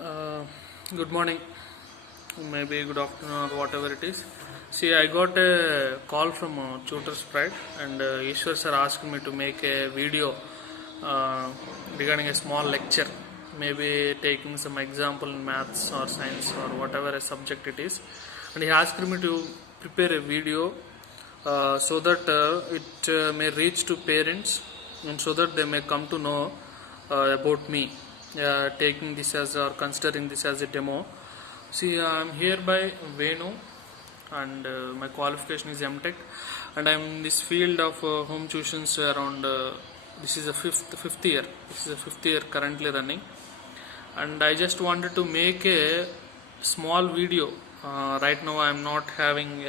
Uh, Good morning, maybe good afternoon or whatever it is. See, I got a call from Tutor Sprite, and Ishwar sir asked me to make a video uh, regarding a small lecture, maybe taking some example in maths or science or whatever a subject it is. And he asked me to prepare a video so that it may reach to parents and so that they may come to know about me, taking this as or considering this as a demo. See, I'm here by Venu, and my qualification is MTech, and I'm in this field of home tuitions around. This is a fifth year. This is a fifth year currently running, and I just wanted to make a small video. Right now, I'm not having.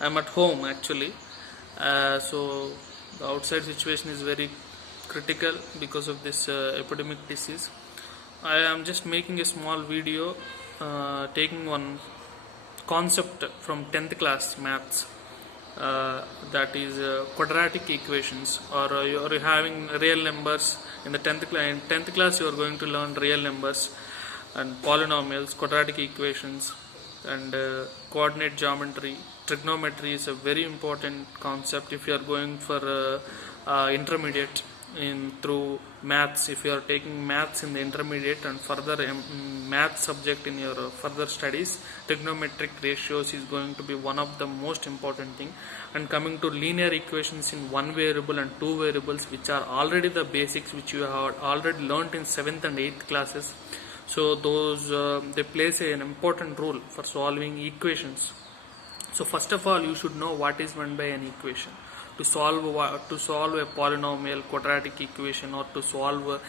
I'm at home actually, so the outside situation is very critical because of this epidemic disease. I am just making a small video, taking one concept from 10th class maths, that is quadratic equations, or you are having real numbers in the 10th class. In 10th class, you are going to learn real numbers and polynomials, quadratic equations, and coordinate geometry. Trigonometry is a very important concept if you are going for intermediate in through maths. If you are taking maths in the intermediate and further math subject in your further studies, trigonometric ratios is going to be one of the most important thing. And coming to linear equations in one variable and two variables, which are already the basics which you have already learnt in 7th and 8th classes. So those they plays an important role for solving equations. So first of all, you should know what is meant by an equation. To solve a polynomial, quadratic equation, or to solve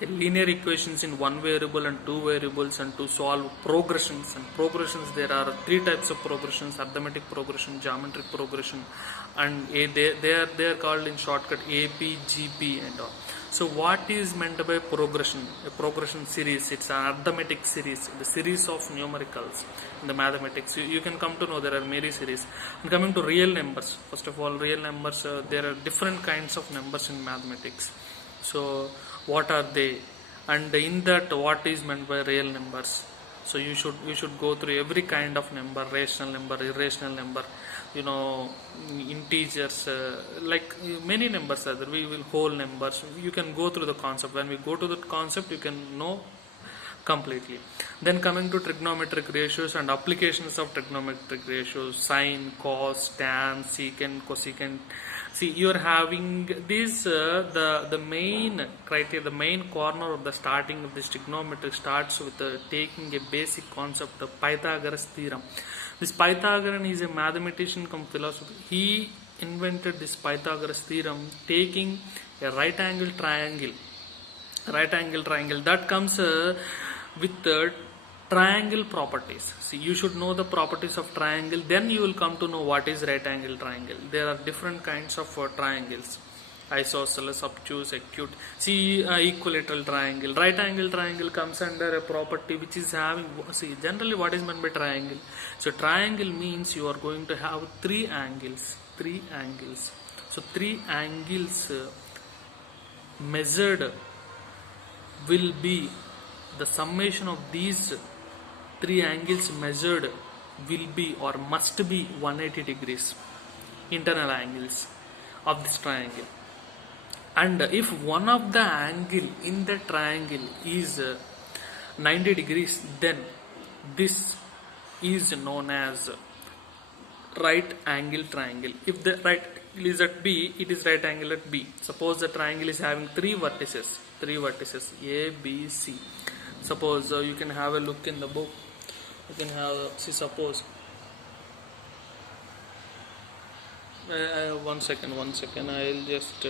linear equations in one variable and two variables, and to solve progressions. And progressions, there are three types of progressions: arithmetic progression, geometric progression, and they are called in shortcut AP, GP, and all. So what is meant by progression? A progression series, it's an arithmetic series, the series of numericals in the mathematics. You can come to know there are many series. And coming to real numbers, first of all, real numbers, there are different kinds of numbers in mathematics. So what are they? And in that, what is meant by real numbers? So you should go through every kind of number: rational number, irrational number, integers, like many numbers are there. We will whole numbers. You can go through the concept. When we go to the concept, you can know completely. Then coming to trigonometric ratios and applications of trigonometric ratios: sine, cos, tan, secant, cosecant. See, you are having this the main criteria, the main corner of the starting of this trigonometry starts with taking a basic concept of Pythagoras theorem. This Pythagorean is a mathematician come philosopher. He invented this Pythagoras theorem, taking a right angle triangle that comes with triangle properties. See, you should know the properties of triangle, then you will come to know what is right angle triangle. There are different kinds of triangles: isosceles, obtuse, acute. See, equilateral triangle. Right angle triangle comes under a property which is having, see, generally what is meant by triangle? So triangle means you are going to have three angles. So three angles measured will be the summation of these three angles measured will be or must be 180 degrees internal angles of this triangle. And if one of the angle in the triangle is 90 degrees, then this is known as right angle triangle. If the right angle is at B, it is right angle at B. Suppose the triangle is having three vertices A, B, C. Suppose you can have a look in the book. You can have, see, suppose one second, I'll just